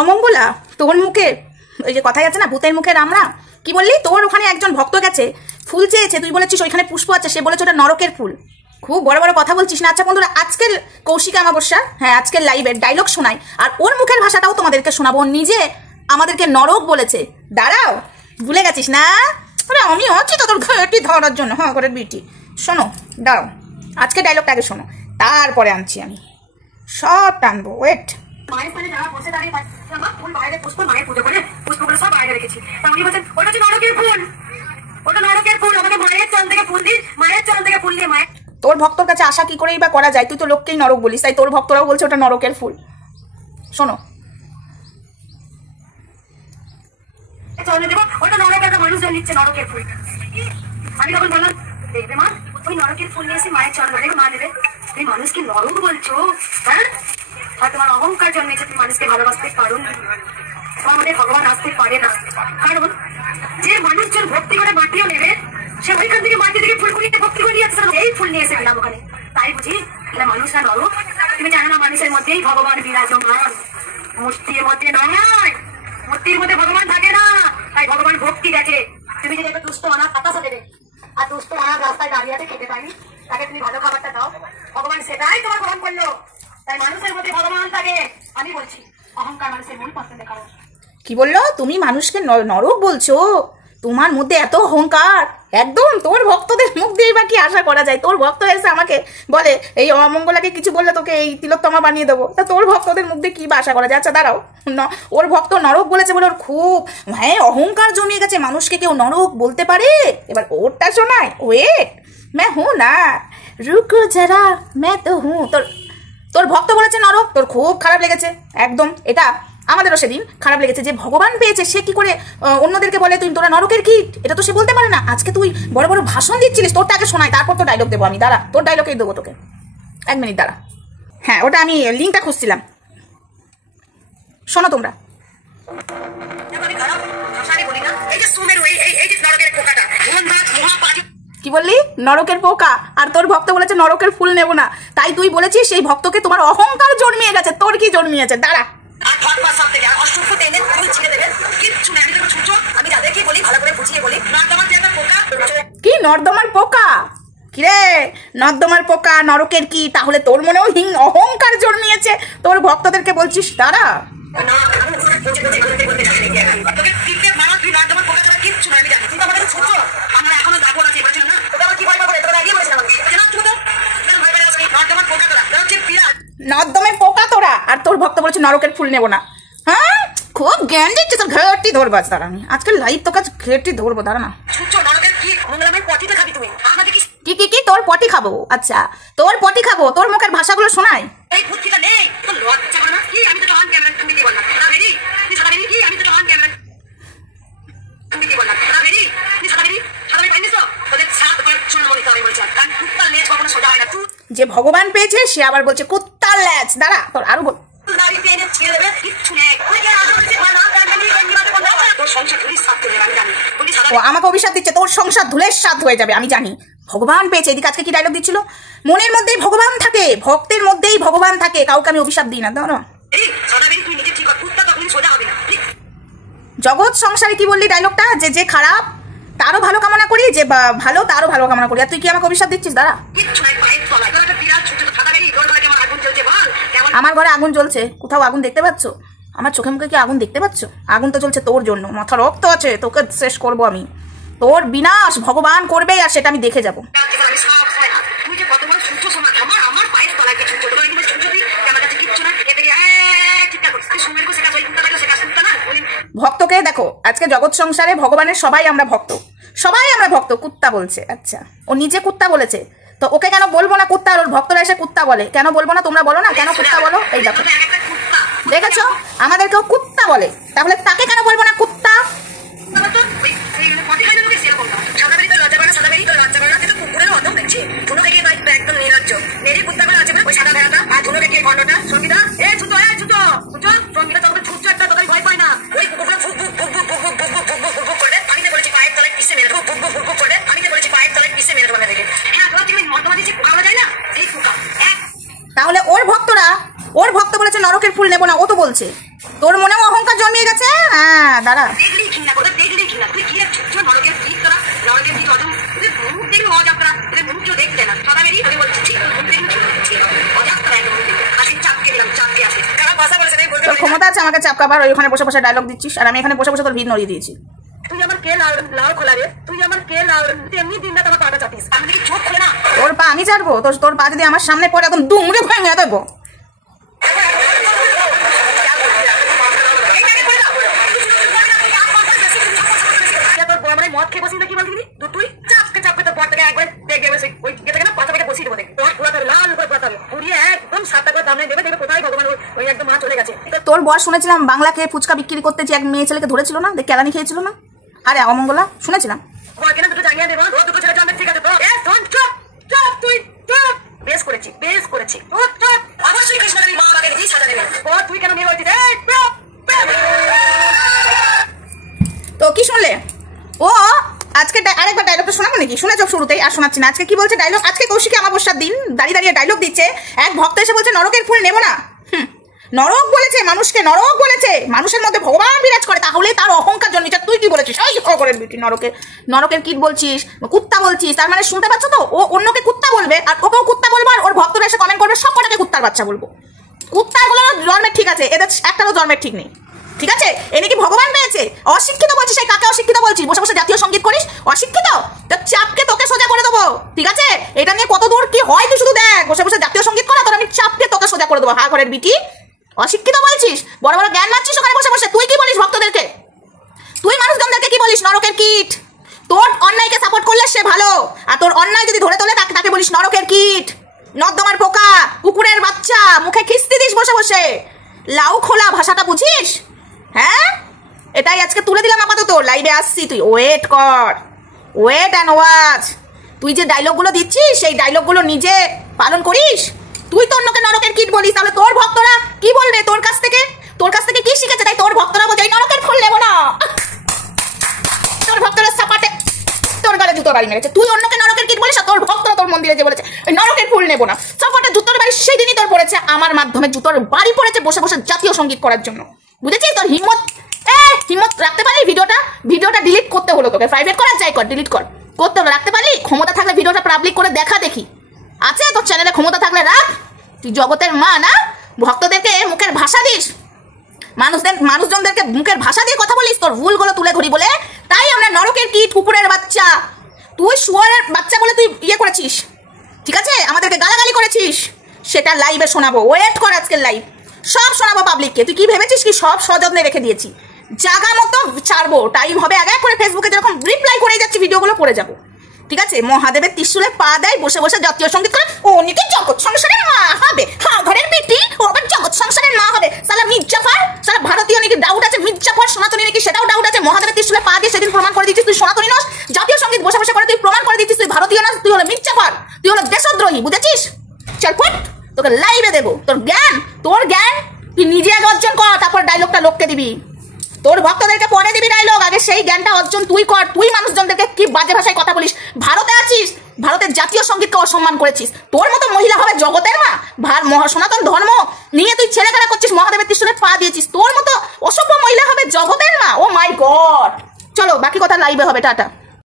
অমঙ্গলা, তোর মুখে ওই যে কথাই আছে না, ভূতের মুখে রামরা, কি বললি? তোর ওখানে একজন ভক্ত গেছে, ফুল চেয়েছে, তুই বলেছিস ওইখানে পুষ্প আছে, সে বলেছে ওটা নরকের ফুল। খুব বড় বড় কথা বলছিস না। আচ্ছা বন্ধুরা, আজকের কৌশিকা অমাবস্যা, হ্যাঁ আজকের লাইভের ডায়লগ শোনাই, আর ওর মুখের ভাষাটাও তোমাদেরকে শোনাবো। নিজে আমাদেরকে নরক বলেছে। দাঁড়াও, ভুলে গেছিস না? আরে আমি আছি তো তোর ঘরটি ধরার জন্য। হ্যাঁ, ঘরের বিটি, শোনো, দাঁড়াও, আজকে ডায়লগটা আগে শোনো, তারপরে আনছি আমি, সব টানবো। ওয়েট। মায়ের সামনে যারা বসে দাঁড়িয়ে ফুল বাইরে পুষ্প, মায়ের পুজো করে পুষ্পগুলো সব বাইরে রেখেছি। তা উনি বলছেন ওটা হচ্ছে নরকের ফুল, ওটা নরকের ফুল, আমাকে মায়ের চরণ থেকে ফুল দিন, মায়ের চরণ থেকে ফুল দিয়ে মায়ের। তোর ভক্তর কাছে আশা কি করেই বা করা যায়? তুই তো লোককেই নরক বলিস, তাই তোর ভক্তরাও বলছে ওটা নরকের ফুল। শোনো, চরণে দেবো, ওটা নরকের একটা মানুষজন নিচ্ছে নরকের ফুল। আমি তখন বললাম দেখবে মা, ওই নরকের ফুল নিয়ে এসে মায়ের চরণ দেবে, মা দেবে। তুমি মানুষকে নরক বলছো? হ্যাঁ, আর তোমার অহংকার জন্মেছে, তুমি মানুষকে ভালোবাসতে পারো না, আমাদের ভগবান আসতে পারে না। কারণ যে মানুষজন ভক্তি করে মাটিও নেবে, সে ওইখান থেকে মাটি থেকে ফুল কুড়িয়ে ভক্তি করে নিয়ে আসছে, এই ফুল নিয়ে এসে দিলাম ওখানে। তাই বুঝি মানুষরা নরক? তুমি জানো না মানুষের মধ্যেই ভগবান বিরাজমান, মূর্তির মধ্যে নয়, মূর্তির মধ্যে ভগবান থাকে না। তাই ভগবান ভক্তি দেখে। তুমি যদি একটা দুষ্ট অনাথ বাতাসা দেবে, আর দুষ্ট অনাথ রাস্তায় দাঁড়িয়ে আছে, খেতে পাইনি, তাকে তুমি ভালো খাবারটা দাও, ভগবান সেটাই তোমার গ্রহণ করলো। তাই মানুষের মধ্যে ভগবান থাকে। আমি বলছি অহংকার মানুষের মূল পছন্দের কারণ। কি বললো? তুমি মানুষকে নরক বলছো? তোমার মধ্যে এত অহংকার! একদম তোর ভক্তদের মুখ দিয়ে বা কি আশা করা যায়? তোর ভক্ত এসে আমাকে বলে এই অমঙ্গলাকে কিছু বললে তোকে এই তিলোত্তমা বানিয়ে দেবো, তা তোর ভক্তদের মুখ দিয়ে কি বা আশা করা যায়? আচ্ছা দাঁড়াও, ওর ভক্ত নরক বলেছে বলে ওর খুব হ্যাঁ অহংকার জমিয়ে গেছে, মানুষকে কেউ নরক বলতে পারে? এবার ওরটা শোনায়। ওয়েট, मैं हूं ना, रुको जरा, मैं तो हूं। তোর ভক্ত বলেছে নরক, তোর খুব খারাপ লেগেছে। একদম, এটা আমাদেরও সেদিন খারাপ লেগেছে যে ভগবান পেয়েছে, সে কি করে অন্যদেরকে বলে তুই তোরা নরকের কীট? এটা তো সে বলতে পারে না। আজকে তুই বড় বড় ভাষণ দিচ্ছিলিস, তোরটা আগে শোনাই, তারপর তো ডায়লগ দেবো আমি। দাঁড়া, তোর ডায়লগেই দেবো তোকে, 1 মিনিট দাঁড়া। হ্যাঁ, ওটা আমি লিঙ্কটা খুঁজছিলাম, শোনো তোমরা। কি বললি? নরকের পোকা। আর তোর ভক্ত বলেছে নরকের ফুল নেব না, তাই তুই বলেছিস সেই ভক্তকে তোমার অহংকার জন্মিয়ে গেছে। তোর কি জন্মিয়েছে? দাঁড়া, কি নর্দমার পোকা? কিরে নর্দমার পোকা, নরকের কি? তাহলে তোর মনেও অহংকার জন্মিয়েছে, তোর ভক্তদেরকে বলছিস। দাঁড়া, নর্দমের পোকা তোরা, আর তোর ভক্ত বলছে নরকের ফুল নেবো না। হ্যাঁ, খুব জ্ঞান দিচ্ছে তোর, ঘেরটি ধরবো আজ। দাঁড়া, আমি আজকে লাইভ তোর কাছে ঘেরটি ধরবো। দাঁড়া না, কি কি কি তোর পটি খাবো? আচ্ছা, তোর পটি খাবো, তোর মুখের ভাষাগুলো শোনাই। যে ভগবান পেয়েছে সে আবার বলছে কুত্তার ল্যাজ। দাঁড়া, তোর আরো বল। ও আমাকে অভিশাপ দিচ্ছে, তোর সংসার ধুলের সাথ হয়ে যাবে, আমি জানি। ভগবান পেয়েছে, এদিকে আজকে কি ডায়লগ দিচ্ছিল? মনের মধ্যেই ভগবান থাকে, ভক্তের মধ্যেই ভগবান থাকে, কাউকে আমি অভিশাপ দিই না। দাঁড়া, জগৎ সংসারে কি বললি ডায়লগটা? যে যে খারাপ তারও ভালো কামনা করি, যে ভালো তারও ভালো কামনা করি, আর তুই কি আমাকে অভিশাপ দিচ্ছিস? দাঁড়া, আমার ঘরে আগুন জ্বলছে, কোথাও আগুন দেখতে পাচ্ছ? আমার চোখে মুখে কি আগুন দেখতে পাচ্ছ? আগুন তো জ্বলছে তোর জন্য, মাথা রক্ত আছে, তোকে শেষ করবো আমি। তোর বিনাশ ভগবান করবে, আর সেটা আমি দেখে যাবো। ভক্তকে দেখো, আজকে জগৎ সংসারে ভগবানের সবাই আমরা ভক্ত, সবাই আমরা ভক্ত। কুত্তা বলছে, আচ্ছা ও নিজে কুত্তা বলেছে, তো ওকে কেন বলবো না কুত্তা? আর ওর ভক্তরা এসে কুত্তা বলে, কেন বলবো না? তোমরা বলো না কেন কুত্তা বলো? এই দেখো, দেখেছো আমাদেরকেও কুত্তা বলে, তাহলে তাকে কেন বলবো না কুত্তা? তাহলে ওর ভক্ত বলেছে নরকের ফুল নেবো না, ও তো বলছে তোর মনে মনেও অহংকার জন্মিয়ে গেছে। হ্যাঁ দাঁড়া, দেখলেই ঘৃণা করে, দেখলেই ঘৃণা। তুই কি নরকের গীত করা, নরকের গীত অদম, মুখ দেখলে অজাব করা, মুখ কেউ দেখছে না, সদা বেরিয়ে আমি বলছি ঠিক মুখ দেখলে অজাব করা, একদম মুখ দেখলে হাসি চাপকে দিলাম, চাপকে আসে কারা ভাষা বলেছে তোর ক্ষমতা আছে আমাকে চাপকাবার, ওইখানে বসে বসে ডায়লগ দিচ্ছিস আর আমি এখানে বসে বসে তোর ভিড় নড়িয়ে দিয়েছি। তুই আমার কে লাউ খোলা রে, তুই আমার কে লাউ, তুই এমনি দিন না তোমার পাটা চাপিস, আমি কি চোখ খোলে না? তোর পা আমি ছাড়বো? তোর পা যদি আমার সামনে পড়ে একদম দুমড়ে ভেঙে দেবো। মদ খেয়ে বসি না কি বলবি তুই? চাপকে চাপকে তোর বরটাকে একবার দেখে বসে ওই গেটে না পাতা বসিয়ে দেবো, দেখ তোর পুরো লাল করে পাতা পুড়িয়ে একদম 7 টাকা দাম দেবে, দেখবে কোথায় ভগবান ওই একদম মা চলে গেছে। তোর বর শুনেছিলাম বাংলাকে ফুচকা বিক্রি করতে যে এক মেয়ে ছেলেকে ধরেছিল না, দেখ কেলানি খেয়েছিল না। আরে অমঙ্গলা শুনেছিলাম। বরকে না দুটো জানিয়ে দেবো, দুটো ছেলে জন্মের ঠিক আছে তো? চুপ চুপ তুই চুপ। বেশ করেছি বেশ করেছি, চুপ চুপ। অবশ্যই কৃষ্ণকালী মা আমাকে নিজেই সাজা দেবে। বর তুই কেন নিয়ে হয়েছিস? তো কি শুনলে? ও আজকে আরেকবার ডায়লগটা শোনাবো নাকি? শুনেছ শুরুতেই, আর শোনাচ্ছি না। আজকে কি বলছে ডায়লগ? আজকে কৌশিকী অমাবস্যার দিন দাঁড়িয়ে দাঁড়িয়ে ডায়লগ দিচ্ছে। এক ভক্ত এসে বলছে নরকের ফুল নেবো না। নরক বলেছে মানুষকে, নরক বলেছে মানুষের মধ্যে ভগবান বিরাজ করে, তাহলে তার অহংকার জন্মিছে। তুই কি বলেছিস? ওই খবরের বিটি নরকের কীট বলছিস, কুত্তা বলছিস, তার মানে শুনতে পাচ্ছ তো? ও অন্যকে কুত্তা বলবে আর ওকেও কুত্তা বলবো, আর ওর ভক্তরা এসে কমেন্ট করবে সব কটাকে কুত্তার বাচ্চা বলবো। কুত্তাগুলো জন্মের ঠিক আছে, এদের একটারও জন্মের ঠিক নেই। ঠিক আছে, এনে কি ভগবান পেয়েছে? অশিক্ষিত বলছিস, সেই কাকে অশিক্ষিত বলছিস? বসে বসে জাতীয় সঙ্গীত করিস, অশিক্ষিত। তো চাপকে তোকে সোজা করে দেবো, ঠিক আছে? এটা নিয়ে কত দূর কি হয় তুই শুধু দেখ। বসে বসে জাতীয় সঙ্গীত করা, তোর আমি চাপকে তোকে সোজা করে দেবো। হা ঘরের বিটি, অশিক্ষিত বলছিস, বড় বড় জ্ঞান মারছিস ওখানে বসে বসে। তুই কি বলিস ভক্তদেরকে? তুই মানুষজনদেরকে কি বলিস? নরকের কীট। তোর অন্যায়কে সাপোর্ট করলে সে ভালো, আর তোর অন্যায় যদি ধরে তোলে তাকে বলিস নরকের কীট, নর্দমার পোকা, কুকুরের বাচ্চা। মুখে খিস্তি দিস বসে বসে, লাউ খোলা ভাষাটা বুঝিস? হ্যাঁ, এটাই আজকে তুলে দিলাম আপাতত। লাইভে আসছি, তুই ওয়েট কর, ওয়েট অ্যান্ড ওয়াচ। তুই যে ডায়লগগুলো দিচ্ছিস সেই ডায়লগগুলো নিজে পালন করিস। তুই তো অন্যকে নরকের কীট বলিস, তাহলে তোর ভক্তরা কি বলবে তোর কাছ থেকে? তোর কাছ থেকে কি শিখেছে তাই তোর ভক্তরা বলছে এই নরকের ফুল নেবো না? তোর ভক্তরা সাপাটে তোর গালে জুতোর বাড়ি মেরেছে। তুই অন্যকে নরকের কীট বলিস, আর তোর ভক্তরা তোর মন্দিরে যে বলেছে এই নরকের ফুল নেবো না, সাপাটে জুতোর বাড়ি সেই দিনই তোর পড়েছে। আমার মাধ্যমে জুতোর বাড়ি পড়েছে বসে বসে জাতীয় সঙ্গীত করার জন্য, বুঝেছিস? তোর হিম্মত রাখতে পারলি? ভিডিওটা ডিলিট করতে হলো তোকে। প্রাইভেট করার যাই কর, ডিলিট করতে হলো। রাখতে পারলি? ক্ষমতা থাকলে ভিডিওটা পাবলিক করে দেখা দেখি। আছে তোর চ্যানেলে ক্ষমতা থাকলে রাখ। তুই জগতের মা না? ভক্তদেরকে মুখের ভাষা দিস, মানুষজনদেরকে মুখের ভাষা দিয়ে কথা বলিস, তোর ভুলগুলো তুলে ধরি বলে। তাই আমরা নরকের কীট, কুকুরের বাচ্চা, তুই শুয়ারের বাচ্চা বলে তুই ইয়ে করেছিস, ঠিক আছে? আমাদেরকে গালাগালি করেছিস, সেটা লাইভে শোনাবো। ওয়েট কর, আজকের লাইভ সব শোনাবো পাবলিককে। তুই কি ভেবেছিস কি সব সযত্নে রেখে দিয়েছি? জায়গা মতো ছাড়বো, টাইম হবে আগে করে ফেসবুকে যেরকম রিপ্লাই করে যাচ্ছি ভিডিওগুলো করে যাবো, ঠিক আছে? মহাদেবের ত্রিশূলে পা দেয়, বসে বসে জাতীয় সঙ্গীত করে। ও নাকি জগৎ সংসারের মা হবে, হ্যাঁ ঘরের বেটি, ও আবার জগৎ সংসারের মা হবে। সালা মির্জাফর, সালা ভারতীয় নাকি ডাউট আছে, মির্জাফর সনাতনী নাকি সেটাও ডাউট আছে। মহাদেবের ত্রিশূলে পা দিয়ে সেদিন প্রমাণ করে দিচ্ছিস তুই সনাতনী নস। জাতীয় সঙ্গীত বসে বসে করে তুই প্রমাণ করে দিচ্ছিস তুই ভারতীয় নস, তুই হলো মির্জাফর, তুই হলো দেশদ্রোহী, বুঝেছিস? চল ফুট, তোকে লাইভে দেবো। তোর জ্ঞান তুই নিজে আগে অর্জন কর, তারপর ডায়লগটা লোককে দিবি। তোর ভক্তদেরকে পরে দিবি ডায়লগ, আগে সেই জ্ঞানটা অর্জন তুই কর। তুই মানুষজনদেরকে কি বাজে ভাষায় কথা বলিস? ভারতে আছিস, ভারতের জাতীয় সঙ্গীতকে অসম্মান করেছিস। তোর মতো মহিলা হবে জগতের মা? সনাতন ধর্ম নিয়ে তুই ছেলেখেলা করছিস, মহাদেবের ত্রিশূলে পা দিয়েছিস। তোর মতো অসভ্য মহিলা হবে জগতের মা? ও মাই গড। চলো বাকি কথা লাইভে হবে, টাটা।